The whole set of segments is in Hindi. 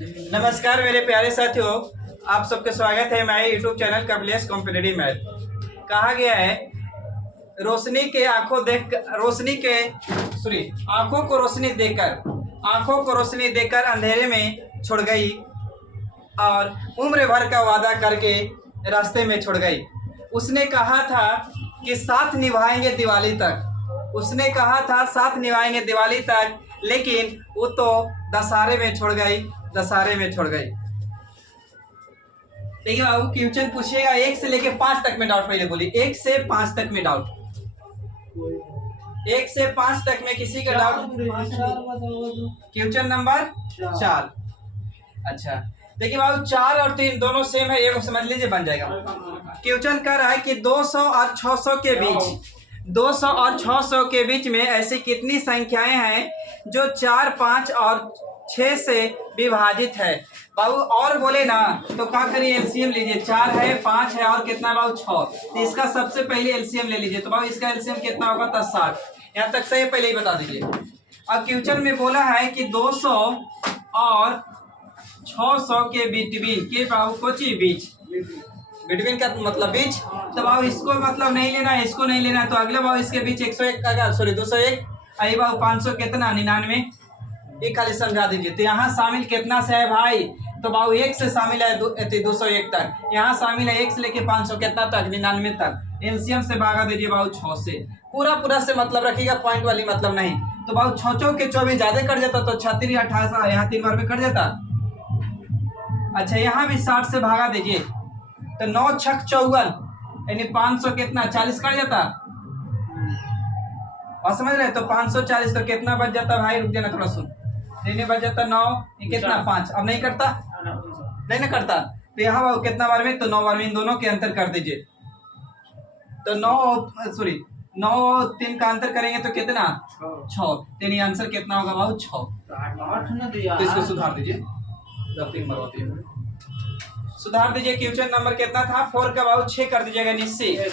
नमस्कार मेरे प्यारे साथियों, आप सबका स्वागत है मेरे YouTube channel Kapilesh competitive math. कहा गया है रोशनी के आंखों को रोशनी देकर अंधेरे में छोड़ गई और उम्र भर का वादा करके रास्ते में छोड़ गई। उसने कहा था कि साथ निभाएंगे दिवाली तक, लेकिन वो तो दशहरे में छोड़ गई। देखिए बाबू, क्वेश्चन पूछिएगा 1 से लेके 5 तक में डाउट। पहले बोलिए 1 से 5 तक में डाउट। 1 से 5 तक में किसी का डाउट? Question number 4। अच्छा देखिए बाबू, 4 और 3 दोनों सेम है, ये समझ लीजिए बन जाएगा। क्वेश्चन कर रहा है कि 200 और 600 के बीच 200 और 600 के बीच में ऐसी कितनी संख्याएं हैं जो 4, 5 और 6 से विभाजित है। बाबू और बोले ना तो क्या करिए, एलसीएम लीजिए। 4 है, 5 है और कितना बाबू 6, तो इसका सबसे पहले एलसीएम ले लीजिए। तो बाबू इसका एलसीएम कितना होगा? 60। यहाँ तक सही पहले ही बता दीजिए। अब क्वेश्चन में बोला है कि 200 और 600 के बिटवीन के बाबू कोची बीच, बिटवीन का मतलब बीच। तो बाबू इसको मतलब नहीं लेना है, इसको नहीं लेना है, तो अगले बाबू इसके बीच 101 का 201 आई बाबू 500 कितना 99, ये खाली समझा दीजिए। तो यहाँ शामिल कितना से है भाई? तो बाबू 1 से शामिल है 201 तक, यहाँ शामिल है 1 से लेके 500 कितना तक? 99 तक। एलसीएम से भागा दीजिए बाबू 6 से, पूरा से मतलब रखिएगा, पॉइंट वाली मतलब नहीं। तो बाबू 6 के 24 ज्यादा कट जाता, तो 36 28 यहाँ 3 बार में कट जाता। अच्छा यहाँ भी 60 से भागा दीजिए, तो 9 छक 54 यानी 500 कितना 40 कट जाता। और समझ रहे? तो 540 तो कितना बच जाता भाई? रुक जाना थोड़ा सुन, नहीं बच जाता 9, ये कितना 5, अब नहीं करता, नहीं ना करता। तो यहाँ बाबू कितना बार में? तो 9 बार में, इन दोनों के अंतर कर दीजिए। तो 9 और 3 का अंतर करेंगे तो कितना? 6। यानी आंसर कितना होगा बाबू? 6। तो इसको सुधार दीजिए, सुधार दीजिए। क्वेश्चन नंबर कितना था? 4 का बाबू 6 कर दीजिएगा निश्चित।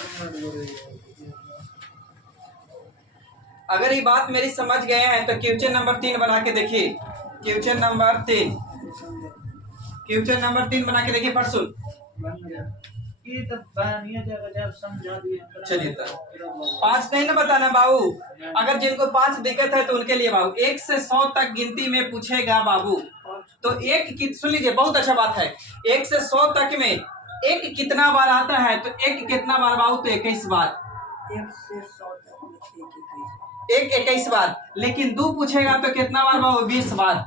अगर ये बात मेरी समझ गए हैं तो क्वेश्चन नंबर 3 बना के देखिए। क्वेश्चन नंबर 3 बना के देखिए, पढ़ सुन। चलिए 5 नहीं ना बताना बाबू। अगर जिनको 5 दिक्कत है तो उनके लिए बाबू 1 से 100 तक गिनती में पूछेगा बाबू। तो सुन लीजिए, बहुत अच्छा बात है। 1 से 100 तक में 1 कितना बार आता है? तो 1 कितना बार बाबू? तो 21 बार। 1 21 बार। लेकिन 2 पूछेगा तो कितना बार बाबू? 20 बार।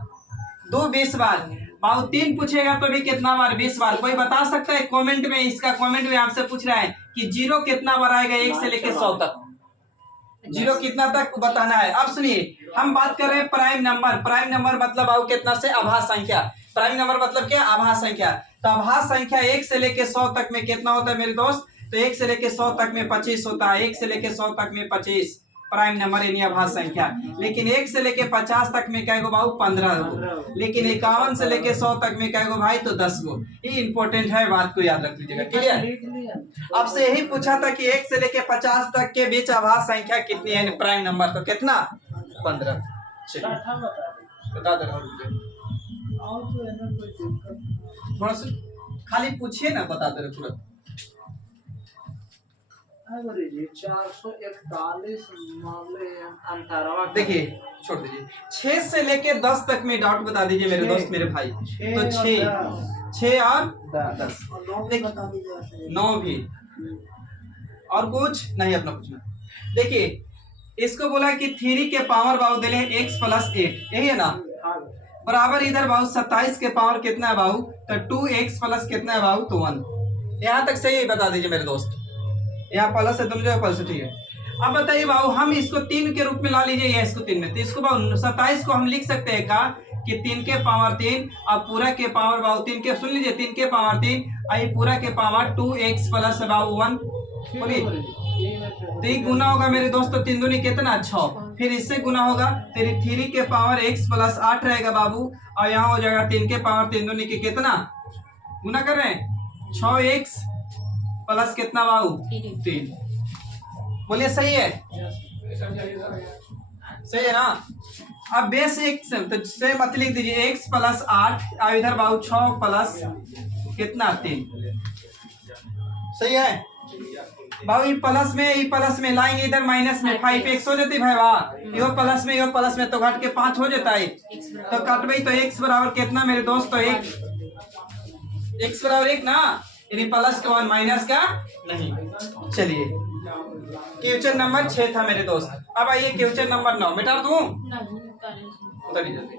2 20 बार बाबू। 3 पूछेगा तो भी कितना बार? 20 बार। कोई बता सकता है कमेंट में? इसका कमेंट में आपसे पूछ रहा है कि 0 कितना बार आएगा 1 से लेकर 100 तक? 0 कितना तक बताना है। अब सुनिए, हम बात कर रहे हैं प्राइम नंबर मतलब बाबू कितना से? आभास संख्या। प्राइम नंबर मतलब क्या? आभास संख्या। तो आभास संख्या 1 से लेकर 100 तक में कितना होता है मेरे दोस्त? तो 1 से लेकर 100 तक में 25 होता है। 1 से लेकर 100 तक में 25 प्राइम नंबर यानी आभास संख्या। लेकिन 1 से लेके 50 तक में क्या गो बाबू? 15 गो। लेकिन 51 से लेके 100 तक में क्या गो भाई? तो 10 गो। ये इंपॉर्टेंट है, बात को याद रख लीजिएगा। क्लियर? आपसे यही पूछा था कि 1 से लेके 50 तक के बीच आभास संख्या कितनी है प्राइम नंबर? तो कितना? 15। बता दे थोड़ा सा खाली पूछिए ना, बता दे रहे तुरंत। 441 देखिए छोड़ दीजिए। 6 से लेके 10 तक में डाउट बता दीजिए मेरे दोस्त, मेरे भाई। तो 6 और 10 9 भी। और कुछ नहीं अपना पूछना। देखिए इसको बोला कि 3 के पावर बाबू दिले x + 8, यही है ना? बराबर इधर बाबू 27 के पावर कितना है बाबू? तो 2x + कितना है बाबू? तो 1। यहाँ तक सही बता दीजिए मेरे दोस्त। यहाँ प्लस है, दोनों जगह प्लस है, ठीक है। अब बताइए बाबू, हम इसको 3 के रूप में ला लीजिए या इसको 3 में। तो इसको बाबू 27 को हम लिख सकते हैं का कि 3 के पावर 3 और पूरा के पावर बाबू 3 के, सुन लीजिए 3 के पावर 3 आई पूरा के पावर 2x + बाबू 1। बोलिए 3 गुना होगा मेरे दोस्तों, 3 दूनी कितना? 6। फिर इससे गुना होगा, तेरी 3 के पावर x + 8 रहेगा बाबू। और यहाँ हो जाएगा 3 के पावर 3 दूनी के कितना गुना कर रहे हैं? 6x + कितना बाबू? 3। बोलिए सही है? सही है ना। अब बेस x तो से मत लिख दीजिए x प्लस 8, अब इधर बाबू 6 प्लस कितना 3, सही है बाबू। ये प्लस में लाइन इधर माइनस में 5x हो जाती भाई वाह, यो प्लस में तो घट के 5 हो जाता है, तो कट भाई तो x बराबर कितना मेरे दोस्त, तो x बराबर 1 ना, यानी प्लस का और माइनस का नहीं। चलिए क्वेश्चन नंबर 6 था मेरे दोस्त। अब आइए क्वेश्चन नंबर 9, मिटा दूं उतारिए जल्दी।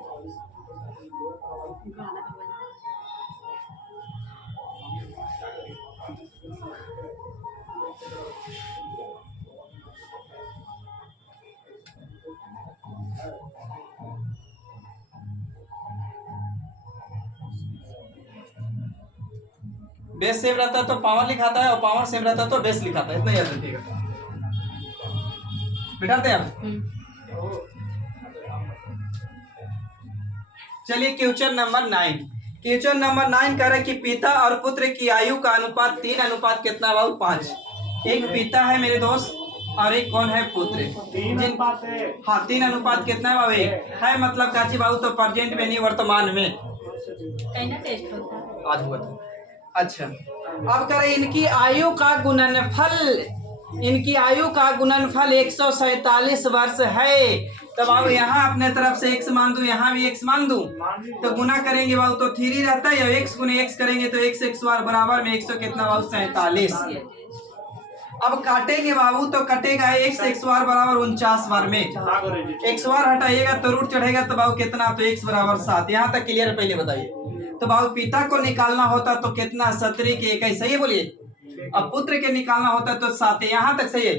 बेस सेम रहता है तो पावर लिखाता है, और पावर सेम रहता है तो बेस लिखाता है, इतना याद रखिएगा। बिठाते हैं आप। चलिए क्वेश्चन नंबर 9, क्वेश्चन नंबर 9 कह रहा है कि पिता और पुत्र की आयु का अनुपात 3 अनुपात कितना बाबू 5। एक पिता है मेरे दोस्त और एक कौन है पुत्र, 3 अनुपात है। हाँ 3 अनुपात कितना है बाबू 1 है, मतलब काची बाबू तो प्रेजेंट में नहीं वर्तमान में टेस्ट होता है आज हुआ था। अच्छा अब करें इनकी आयु का गुणनफल 147 वर्ष है। तब अब यहाँ अपने तरफ से x मान दूं, यहाँ भी x मान दूं, तो गुना करेंगे बाबू तो 3 रहता है, या x गुने x करेंगे तो x बार बराबर में 100 कितना बाबू 47। अब काटेंगे बाबू तो कटेगा x बार बराबर 49 बार में, x बार हटाइएगा तो रूट चढ़ेगा तो बाबू कितना, तो x बराबर 7। यहाँ तक क्लियर है, पहले बताइए। तो बाबू पिता को निकालना होता तो कितना 17 के 21, सही है बोलिए। अब पुत्र के निकालना होता तो 7, यहाँ तक सही है।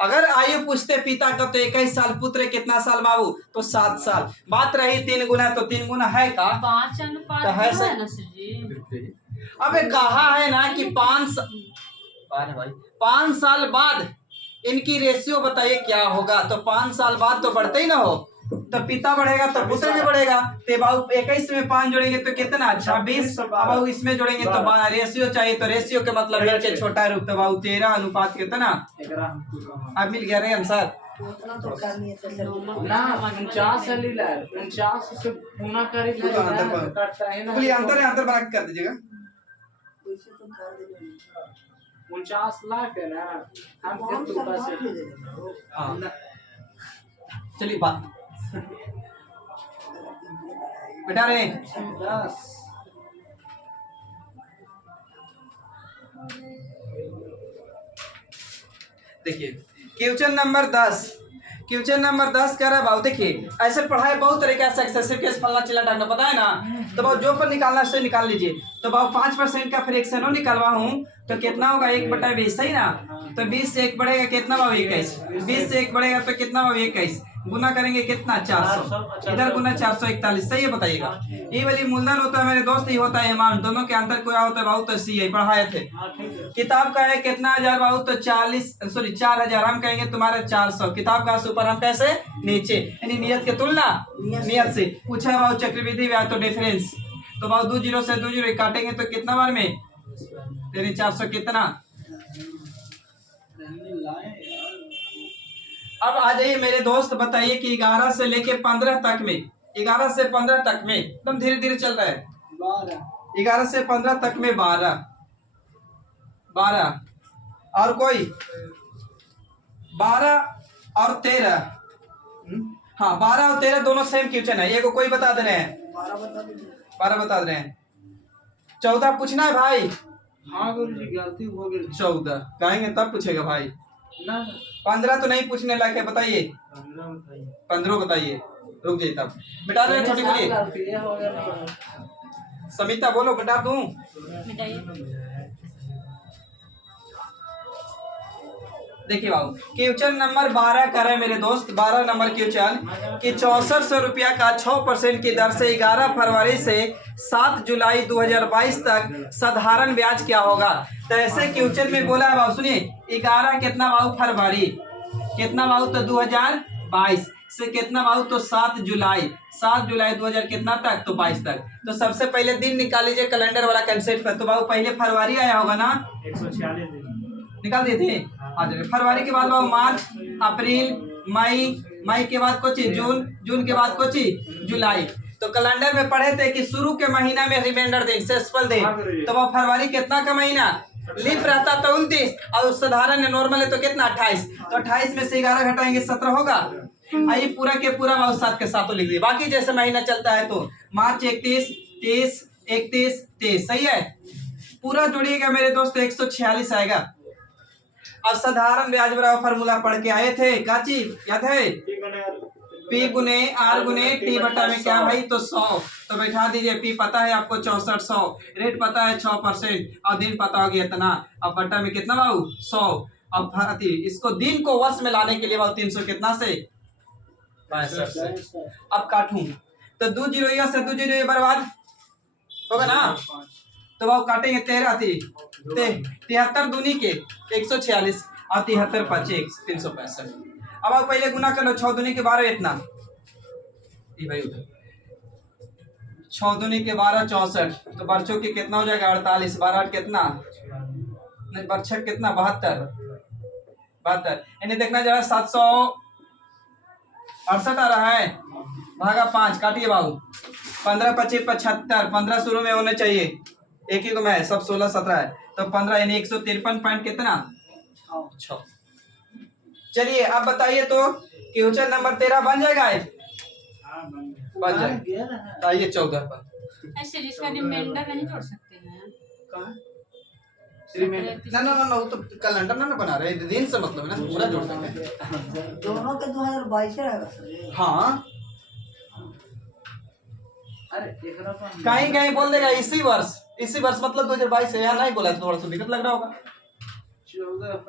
अगर आयु पूछते पिता का तो 21 साल, पुत्र कितना साल बाबू, तो 7 साल। बात रही 3 गुना, तो 3 गुना है का 5 अनुपात तो है है ना सर जी। अब कहा है ना कि 5 साल बाद इनकी रेशियो बताइए क्या होगा, तो 5 साल बाद तो बढ़ते ही ना हो, तो पिता बढ़ेगा तो पुत्र भी बढ़ेगा। तो बाबू 21 में 5 जोड़ेंगे तो कितना 26, बाबू इसमें जोड़ेंगे तो रेशियो चाहिए, तो रेशियो के मतलब नीचे छोटा रूप, तो बाबू 13 अनुपात कितना, अब मिल गया रे आंसर। ना 49 है लीला, 49 से गुना करेंगे तो कटता है ना, बोलिए अंतर बना के कर दीजिएगा। 49 लाख है ना, हम कितने पैसे। हाँ चलिए बात बेटा रे 10 देखिए क्वेश्चन नंबर 10, क्वेश्चन नंबर 10 कह रहा है बाबू देखिए ऐसे पढ़ाई बहुत तरीके से एक्सेसिव केस फलना चिल्ला टांगना पता है ना, तो बाबू जो पर निकालना है निकाल लीजिए। तो बाबू 5% का फ्रैक्शन हो निकालवा हूँ तो कितना होगा 1/20, सही ना। तो 20 से 1 बढ़ेगा कितना बाबू 21, 20 से 1 बढ़ेगा तो कितना बाबू 21, गुना करेंगे कितना 400, इधर गुना 441, सही है बताइएगा। ये वाली मूलधन होता है मेरे दोस्त, ये होता है अमाउंट, दोनों के अंतर क्या होता है बाबू, तो सी है पढ़ाए थे। किताब का है कितना हजार बाबू, तो 4000, हम कहेंगे तुम्हारे 400। किताब का ऊपर हम कैसे नीचे, यानी नियत के तुलना नियत से। पूछा है बाबू चक्रवृद्धि ब्याज तो डिफरेंस, तो बाबू 2 0 से 2 0 काटेंगे तो कितना बार में, यानी 400 कितना। अब आ जाइए मेरे दोस्त बताइए कि 11 से लेके 15 तक में, 11 से 15 तक में एकदम धीरे धीरे चल रहा है, 11 से 15 तक में 12 और कोई 12 और 13, हाँ 12 और 13 दोनों सेम क्वेश्चन है, ये को कोई बता दे रहे हैं 12 बता दे रहे हैं। 14 पूछना है भाई, हाँ गुरुजी गलती हो गई। 14 कहेंगे तब पूछेगा भाई ना 15 तो नहीं पूछने लायक है, बताइए 15 बताइए, रुक जाइए तब बेटा रहे छोटी बोलिए। समिता बोलो बेटा दूं, देखिए बाबू क्वेश्चन नंबर 12 कर रहे हैं मेरे दोस्त, 12 नंबर क्वेश्चन कि 6400 रुपया का 6% की दर से 11 फरवरी से 7 जुलाई 2022 तक साधारण ब्याज क्या होगा। तो ऐसे क्वेश्चन में बोला है बाबू, सुनिए 11 कितना बाबू फरवरी, कितना बाबू तो 2022 से कितना बाबू तो 7 जुलाई 2000 कितना तक तो 22 तक। तो सबसे पहले दिन निकाल लीजिए कैलेंडर वाला कंसेप्ट पर, तो बाबू पहले फरवरी आया होगा ना, 146 दिन निकाल दिए थे। आ जाए फरवरी के बाद बाबू मार्च अप्रैल मई, मई के बाद कोची जून, जून के बाद कोची जुलाई। तो कैलेंडर में पढ़े थे कि शुरू के महीना में रिमाइंडर दिन, शेषफल दिन, तो वो फरवरी कितना का महीना, लीप रहता तो 29, और साधारण है नॉर्मल है तो कितना 28, तो 28 में से 11 घटाएंगे 17 होगा। ये पूरा के पूरा बहुत 7 के साथ लिख दिए। बाकी जैसे महीना चलता है तो मार्च 31, 30, 31, 23, सही है। पूरा जोड़िएगा मेरे दोस्त 146 आएगा। अब साधारण ब्याज बराबर फार्मूला पढ़ के आए थे, काची याद है, P गुने R गुने T बटा में क्या भाई, तो 100, तो बैठा दीजिए। P पता है आपको 6400, रेट पता है 6% और दिन पता होगा इतना, अब बटा में कितना बाबू 100। अब इसको दिन को वर्ष में लाने के लिए बाबू 300 कितना से 65 से। अब काटूं तो 2 जीरो से 2 जीरो बर्बाद होगा ना, तो बाबू काटेंगे 13 थी 73 दूनी के 146 और 73 पचे 365। अब आप पहले गुना कर लो, 6 दूनी के 12 इतना, ये भाई उधर 6 दूनी के 12 64, तो बर्चों के कितना हो जाएगा 48, 12 8 कितना, नहीं बर्छक कितना 72, यानी देखना जरा 768 आ रहा है, भागा 5, काटिए बाबू 15 25 75, 15 शुरू में होने चाहिए, एक ही को मैं सब 16 17 है, तो 15 यानी 153 पॉइंट कितना 6। चलिए अब बताइए तो क्वेश्चन नंबर 13 बन जाएगा, बन जाएगा। आइए 14 पर। ऐसे इसका रिमाइंडर नहीं जोड़ सकते हैं। ना ना ना, वो तो कैलेंडर ना बना रहे, दिन से मतलब है ना, पूरा जोड़ सकते हैं दोनों के 2022 रहेगा सर। हाँ, अरे कहीं कहीं बोल देगा इसी वर्ष मतलब 2022 है, यहाँ नहीं बोला तो थोड़ा सा दिक्कत लग रहा होगा। 14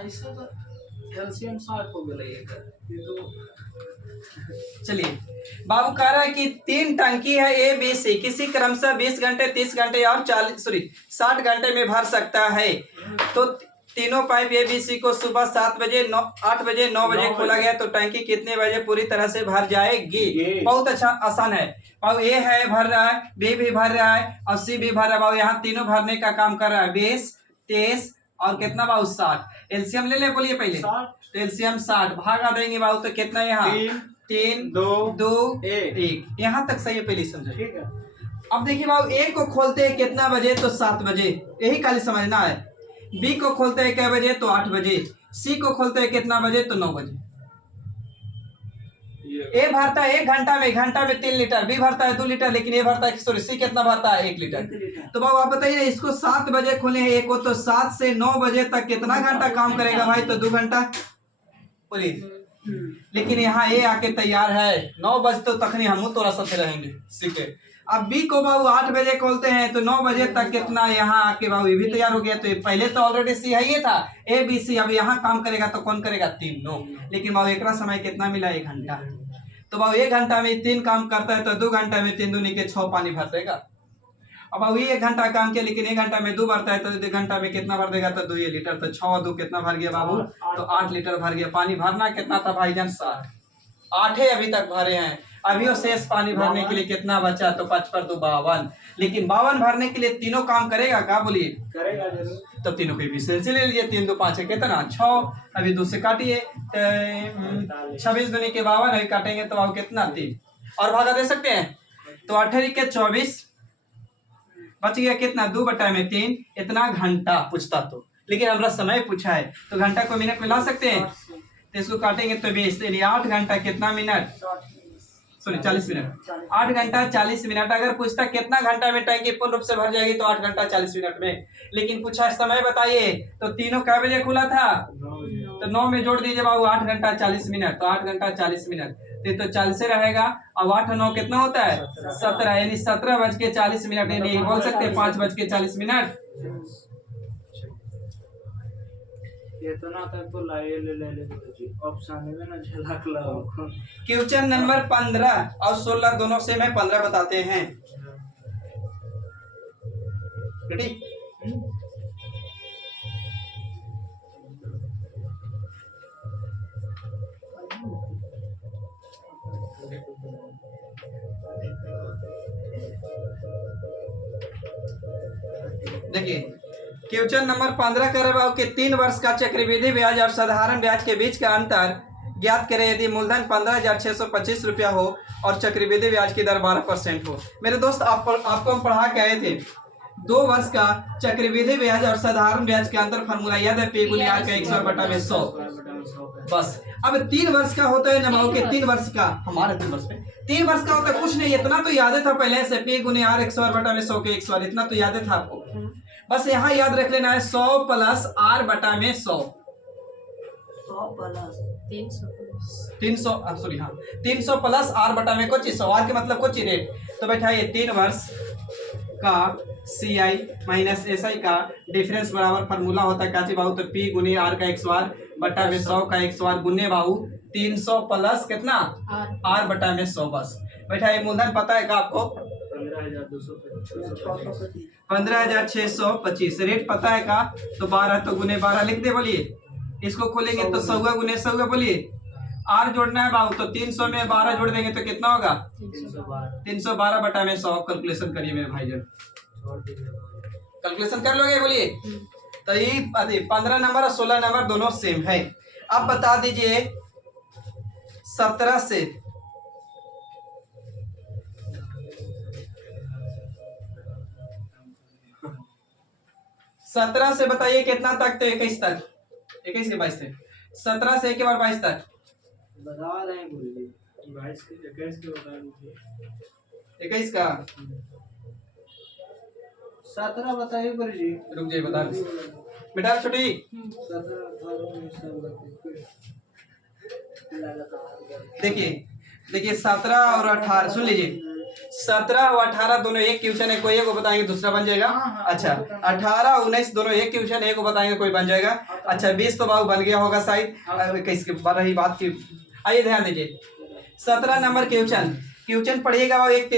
ऐसे तो कैल्शियम शॉर्ट हो गया ये तो। चलिए बाबू कह रहा है कि 3 टंकी है ए बी सी, किसी क्रम से 20 घंटे 30 घंटे और 60 घंटे में भर सकता है। तो तीनों पाइप ए बी सी को सुबह 7 बजे 8 बजे 9 बजे खोला गया तो टंकी कितने बजे पूरी तरह से भर जाएगी। बहुत अच्छा आसान है बाबू, ए है भर रहा है, बी भी भर रहा है और सी भी भर रहा है बाबू, यहाँ तीनों भरने का काम कर रहा है। 20 23 और कितना बाबू 60, एलसीएम ले ले बोलिए पहले, तो एलसीएम 60 भागा देंगे बाबू तो कितना यहाँ 3 2 1, यहाँ तक सही है, पहले समझो। ठीक है। अब देखिए बाबू ए को खोलते हैं कितना बजे, तो 7 बजे, यही खाली समझना है। बी को खोलते हैं क्या बजे, तो 8 बजे। सी को खोलते हैं कितना बजे, तो 9 बजे। ए भरता है 1 घंटा में 3 लीटर, बी भरता है 2 लीटर, लेकिन ए भरता है सॉरी सी कितना भरता है 1 लीटर। तो बाबू आप बताइए इसको 7 बजे खोले हैं ए को, तो 7 से 9 बजे तक कितना घंटा काम करेगा भाई, तो 2 घंटा बोलिए। लेकिन यहाँ ए आके तैयार है 9 बजे तो तखनी हम तोरा साथ रहेंगे सीखे। अब बी को बाबू 8 बजे खोलते हैं तो 9 बजे तक कितना यहाँ आके बाबू ये भी तैयार हो गया। तो ये पहले तो ऑलरेडी सी है, ये था ए बी सी, अब यहाँ काम करेगा तो कौन करेगा 3 9, लेकिन बाबू एक समय कितना मिला 1 घंटा। तो बाबू 1 घंटा में 3 काम करता है तो 2 घंटा में 3 दूनी के 6 पानी भर देगा। अब बाबू 1 घंटा काम किया लेकिन 1 घंटा में 2 भरता है तो 2 घंटा में कितना भर देगा, तो 2 लीटर, तो 6 और 2 कितना भर गया बाबू, तो 8 लीटर भर गया। पानी भरना कितना था भाईजान 60, 8 अभी तक भरे हैं। अभी वो शेष पानी भरने के लिए कितना बचा, तो 5 पर 2 52, लेकिन 52 भरने के लिए तीनों काम करेगा क्या बोलिए, करेगा जरूर। तब तीनों को एफिशिएंसी ले लीजिए, 3 2 5 है कितना 6, अभी 2 से काटिए 26 दूनी के 52, अभी काटेंगे तो बाबू कितना 3 और भागा दे सकते हैं, तो 18 के 24 बच गया कितना 2 बटा में 3, इतना घंटा पूछता तो, लेकिन हमारा समय पूछा है तो घंटा को मिनट में ला सकते हैं, तो इसको काटेंगे तो 20, यानी 8 घंटा कितना मिनट, सॉरी 40 मिनट, 8 घंटा 40 मिनट। अगर पूछता कितना घंटा में टंकी पूर्ण रूप से भर जाएगी तो 8 घंटा 40 मिनट में, लेकिन पूछा समय बताइए तो तीनों कै बजे खुला था, तो 9 में जोड़ दीजिए बाबू 8 घंटा 40 मिनट, तो 8 घंटा 40 मिनट तो 40 से रहेगा। अब 8 9 कितना होता है 17, यानी 17 बज के 40 मिनट, यानी बोल सकते हैं 5 बज के 40 मिनट। इतना तक तो ले ऑप्शन में ना झलक लगाओ। क्वेश्चन नंबर 15 और 16 दोनों सेम है, 15 बताते हैं। रेडी, देखिए क्वेश्चन नंबर 15 कर रहे हो कि 3 वर्ष का चक्रवृद्धि ब्याज और साधारण ब्याज के बीच का अंतर ज्ञात करें यदि मूलधन 15,625 रुपया हो और चक्रवृद्धि ब्याज की दर 12% हो। मेरे दोस्त आपको हम पढ़ा के आए थे 2 वर्ष का चक्रवृद्धि ब्याज और साधारण ब्याज के अंतर फॉर्मूला याद है, P गुनी R का 100/100। बस अब 3 वर्ष का होता है ना कि 3 वर्ष का हमारे 3 वर्ष में 3 वर्ष का होता है, कुछ नहीं, इतना तो याद था पहले से, P गुनी R 100/100 के 100, इतना तो याद था आपको। बस यहाँ याद रख लेना है 100 प्लस R/100 100 प्लस 300 सॉरी हाँ 300 प्लस R/में कुछ 100 R के मतलब कुछ रेट। तो बैठा ये 3 वर्ष का CI माइनस SI का डिफरेंस बराबर फार्मूला होता है काची बाबू, तो P गुनी R का 100/100 का 100 गुने बाबू 300 प्लस कितना R/100। बस बैठा ये मूलधन पता है का आपको 15,625 रेट पता है का, तो 12 तो गुने 12 लिख दे, बोलिए इसको खोलेंगे तो 100 गुने 100 बोलिए R जोड़ना है बाबू, तो 300 में 12 जोड़ देंगे तो कितना होगा 312/100। कैलकुलेशन करिए मेरे भाईजान, कैलकुलेशन कर लोगे बोलिए। तो ये 15 नंबर और 16 नंबर दोनों सेम है। अब बता दीजिए 17 से 17 से बताइए कितना तक, तो 21 तक, 21 से 22 तक, 17 से 1 बार 22 तक बता रहे हैं गुरुजी, 22 के 21 के बता दीजिए। 21 का 17 बताइए गुरुजी। रुक जाइए बता बेटा छोटी 17 18 सब बताइए। देखिए 17 और 18 सुन लीजिए, 17 और 18 दोनों एक क्वेश्चन है, कोई एक को बताएंगे दूसरा बन जाएगा। अच्छा 18 19 दोनों एक क्वेश्चन, एक को बताएंगे कोई बन जाएगा। अच्छा 20 तो बाबू बन गया होगा शायद, 21 की रही बात की। आइए ध्यान दीजिए 17 नंबर क्वेश्चन पढ़िएगा बाबू। एक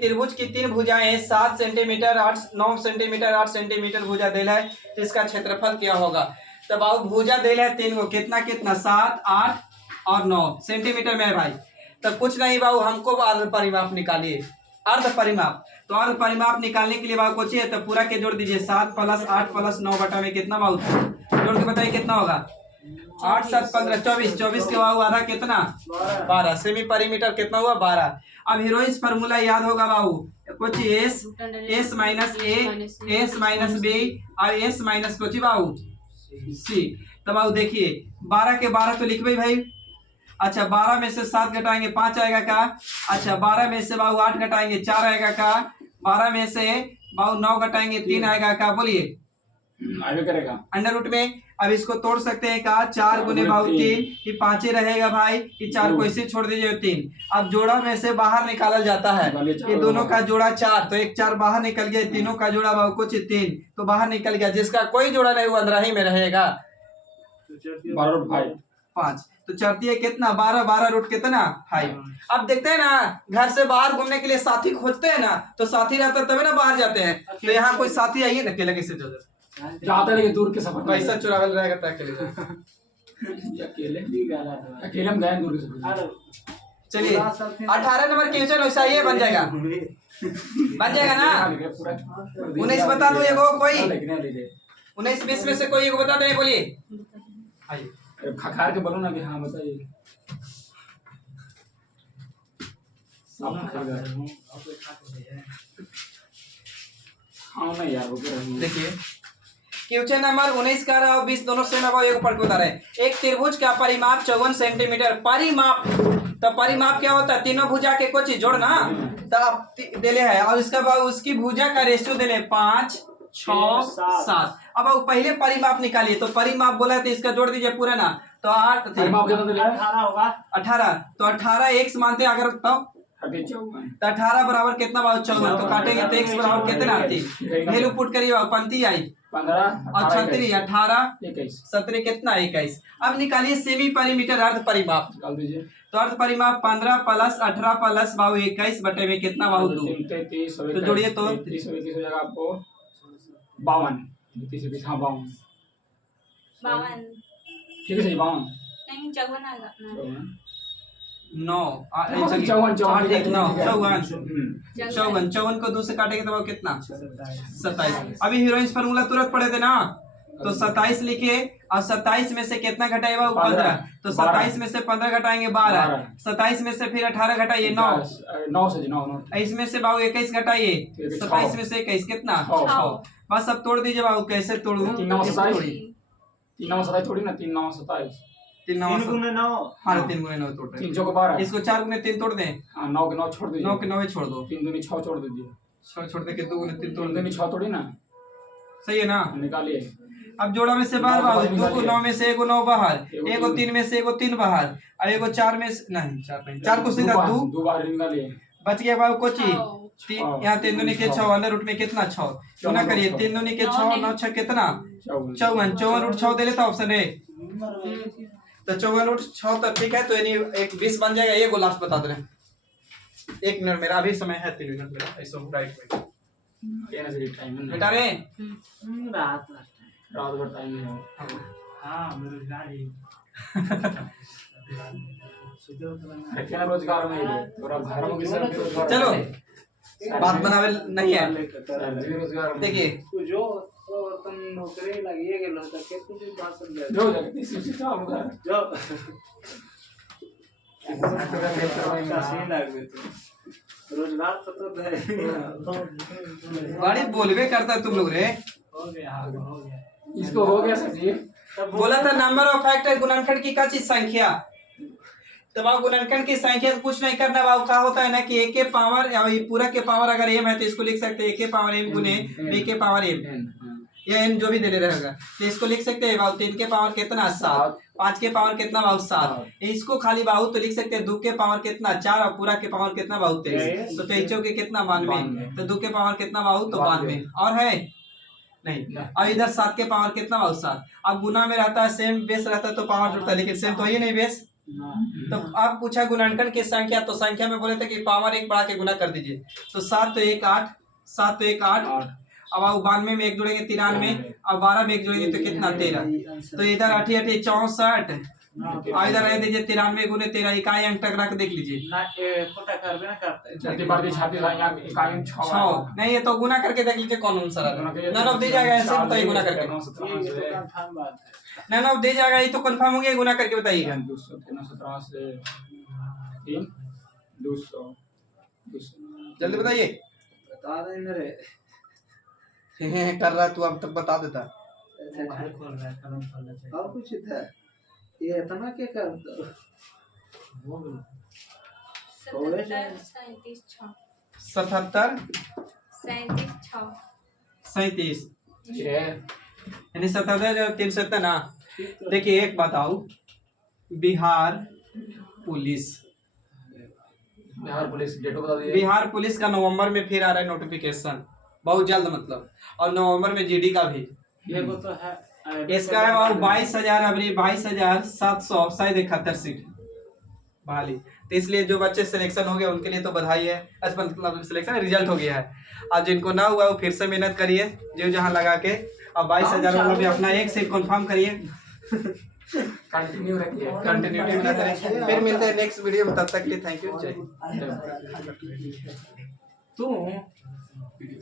त्रिभुज की 3 भुजाएं 7 सेंटीमीटर 9 सेंटीमीटर 8 सेंटीमीटर भुजा देल है, तो इसका क्षेत्रफल क्या होगा। तो बाबू भुजा देल है 3 को, कितना 7 8 और 9 सेंटीमीटर में भाई। तो कुछ नहीं बाबू, हमको अर्ध परिमाप निकालिए, अर्ध परिमाप। तो अर्ध परिमाप निकालने के लिए बाबू कुछ है, तो पूरा के जोड़ दीजिए 7 प्लस 8 प्लस 9 में कितना बाबू, जोड़ के बताइए कितना होगा। 8 7 15 24 के बाबू आधा कितना 12, सेमी परिमीटर कितना हुआ 12। अब हीरोइंस फार्मूला याद होगा बाबू, कुछ S minus A S minus B और S माइनस कुछ बाबू C। तो बाबू देखिए 12 के 12 तो लिखबे भाई। अच्छा 12 में से 7 घटाएंगे 5 आएगा का। अच्छा 12 में से बाबू 8 घटाएंगे 4 आएगा का। 12 में से बाबू 9 घटाएंगे 3 आएगा का, बोलिए आगे करेगा अंडर रूट में। अब इसको तोड़ सकते हैं का, 4 गुने बाबू 3, ये 5 रहेगा भाई, ये 4 को इसे छोड़ दीजिए 3। अब जोड़ा में से बाहर निकाला जाता है, ये दोनों का जोड़ा 4, तो एक 4 बाहर निकल गया, तीनों का जोड़ा बाबू कुछ 3 तो बाहर निकल गया, जिसका कोई जोड़ा नहीं वो अंदर ही में रहेगा 5। तो चढ़ती है कितना 12 रूट कितना 5। अब देखते हैं ना घर से बाहर घूमने के लिए साथी खोजते हैं ना, तो साथी रहता है तभी ना बाहर जाते हैं। तो यहाँ कोई साथी आइए ना, अकेले कैसे जाता है, लेकिन दूर के सफर पैसा चुरावल रहेगा तो अकेले अकेले हम गए दूर के सफर। चलिए 18 नंबर क्वेश्चन वैसा ही बन जाएगा ना। 19 बता दो एगो, कोई 19 20 में से कोई एगो बता दे, बोलिए आइए खखार के बोलो ना कि हाँ बताइए। हाँ नहीं यार देखिए क्वेश्चन नंबर 19 का और 20 दोनों सेम है, एक पढ़ के बता रहे हैं। एक त्रिभुज का परिमाप 54 सेंटीमीटर, परिमाप तो परिमाप क्या होता है, तीनों भुजा के कुछ जोड़ ना, तो आप देले है और इसका बाद उसकी भुजा का रेशियो देले 5 6 7। अब आप पहले परिमाप निकालिए, तो परिमाप बोला तो इसका जोड़ दीजिए पूरा ना, तो 8 18 होगा 18, तो 18 x मानते अगर तो 18 बराबर कितना बाबू 54, तो काटेंगे तो x बराबर कितना आती, वैल्यू पुट करिए पंक्ति आई 15 और 36 18 17 कितना 21। अब निकालिए सेमी परिमीटर अर्ध परिमाप, निकाल दीजिए। तो अर्ध परिमाप 15 प्लस 18 प्लस बाबू 21 बटे में कितना बाबू 2, तो जोड़िए तो 30 हो जाएगा आपको 52, 30 हाँ 52 52 ठीक है सही 52 नहीं 54 आएगा 9 चौवन, हाँ ठीक 9 54 हम्म। 54 को 2 से काटेंगे तो वो कितना 27। अभी हीरोइंस फार्मूला तुरंत पढ़े थे ना, तो 27 लिखिए और 27 में से कितना घटाइए बाबू 15, तो 27 में से 15 घटाएंगे 12, 27 में से फिर 18 घटाइए 9, 9 से 9 इसमें से बाबू 21 घटाइए, 27 में से 21 कितना 6। बस अब तोड़ दीजिए बाबू, कैसे तोड़ूं 3 9 27 3 9 27 थोड़ी ना 3 9 27 3 3 गुने 9 हाँ 3 गुने 9 तोड़ रहे 3 चौके 12 इसको 4 गुने 3 तोड़ दें, हाँ 9 के 9 छोड़ दीजिए 9 के 9 छोड़ दो, 3 दूनी 6 छोड़ दीजिए 6 छोड़ दे के 2 गुने 3 तोड़ 3 दें, दूनी 6 थोड़ी ना सही है ना। निकालिए। अब जोड़ा में से बाहर बाबू 2 को 9 में से 1 को 9 बाहर, 1 को 3 में से 1 को 3 बाहर, और 1 को 4 में से नहीं 4 को सीधा 2 बाहर निकालिए। बच गया बाबू कोची छः। यहाँ 3 दूनी के 6 अंडर रूट में कितना 6 गुना करिए, 3 दूनी के 6 9 6 कितना 54, 54 रूट 6 दे लेता ऑप्शन ए, तो 54 रूट 6 तो ठीक है, तो यानी एक 20 बन जाएगा। ये को लास्ट बता दे रहे 1 मिनट मेरा अभी समय है 3 मिनट मेरा ऐसा राइट में बेटा रे रात रात भर टाइम है। हाँ बेरोजगारी क्या रोजगार में है थोड़ा घर में किसी बेरोजगार चलो बात बनावे नहीं है। बेरोजगार देखिए जो तो तुम नौकरी लगी गेलो त कितनी दिन बात कर ले जो जगह से चालू कर जो सही लगे तो रोजगार तो दे बड़ी बोलबे करता तुम लोग रे। हो गया इसको हो गया सर जी। बोला था नंबर ऑफ फैक्टर गुणनखंड की क्या चीज संख्या, तो बाबू गुणनखंड की संख्या कुछ नहीं करना बाबू, क्या होता है ना कि a के पावर पूरा के पावर अगर m है तो इसको लिख सकते हैं a के पावर m गुने b के पावर m या n जो भी दे ले रहेगा, तो इसको लिख सकते हैं बाबू 3 के पावर कितना 7, 5 के पावर कितना बाबू 7, इसको खाली बाबू तो लिख सकते हैं 2 के पावर कितना 4 और पूरा के पावर कितना बाबू 23, तो 23 के कितना 92, तो 2 के पावर कितना बाबू तो 92 और है नहीं। अब इधर 7 के पावर कितना बाबू 7, अब गुना में रहता है सेम बेस रहता है तो पावर जुड़ता है, लेकिन सेम तो ये नहीं बेस। तो आप पूछा गुणनखंड की संख्या, तो संख्या में बोले थे कि पावर 1 बढ़ा के गुना कर दीजिए, तो 7 तो 1 8, 7 तो 1 8, अब आप 92 में 1 जोड़ेंगे 93, अब 12 में 1 जोड़ेंगे तो कितना 13, तो इधर 8 8 64 और इधर रह दीजिए 93 गुने 13 इकाई अंक टकरा के देख लीजिए ना कोटा करबे ना करते छाती पर छाती यहां इकाई 6 6 नहीं, ये तो गुना करके देख लीजिए कौन आंसर आ रहा है। नन ऑफ दे जाएगा ऐसे बताइए गुना करके, ये तो कंफर्म बात है। नन ऑफ दे जाएगा ये तो कंफर्म हो गया, गुना करके बताइएगा। 217 से 3 200 जल्दी बताइए। बता दे मेरे कर रहा तू अब तक बता देता। मोबाइल खोल रहा है, कलम खोल रहा है और कुछ था ये इतना क्या करता हो गया 77 37 यानी 77 जो 370 ना। देखिए एक बताओ, बिहार पुलिस डेट बता दीजिए। बिहार पुलिस का नवंबर में फिर आ रहा है नोटिफिकेशन, बहुत जल्द मतलब, और नवंबर में जीडी का भी। ये वो तो है इसका है बाबू 22,000 अभी 22,700 शायद 71 सीट बहाली, तो इसलिए जो बच्चे सिलेक्शन हो गए उनके लिए तो बधाई है, मतलब सिलेक्शन रिजल्ट हो गया है। अब जिनको ना हुआ वो फिर से मेहनत करिए जो जहाँ लगा के, अब 22,000 वाला भी अपना एक सीट कंफर्म करिए, कंटिन्यू रखिए, कंटिन्यूटी बना करें। फिर मिलते हैं नेक्स्ट वीडियो में, तब तक के लिए थैंक यू, जय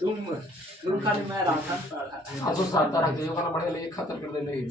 तुम खाली मैं राशन पढ़ा आसो साता रख दे, जो करना पड़ेगा, लेके खतर कर दे नहीं।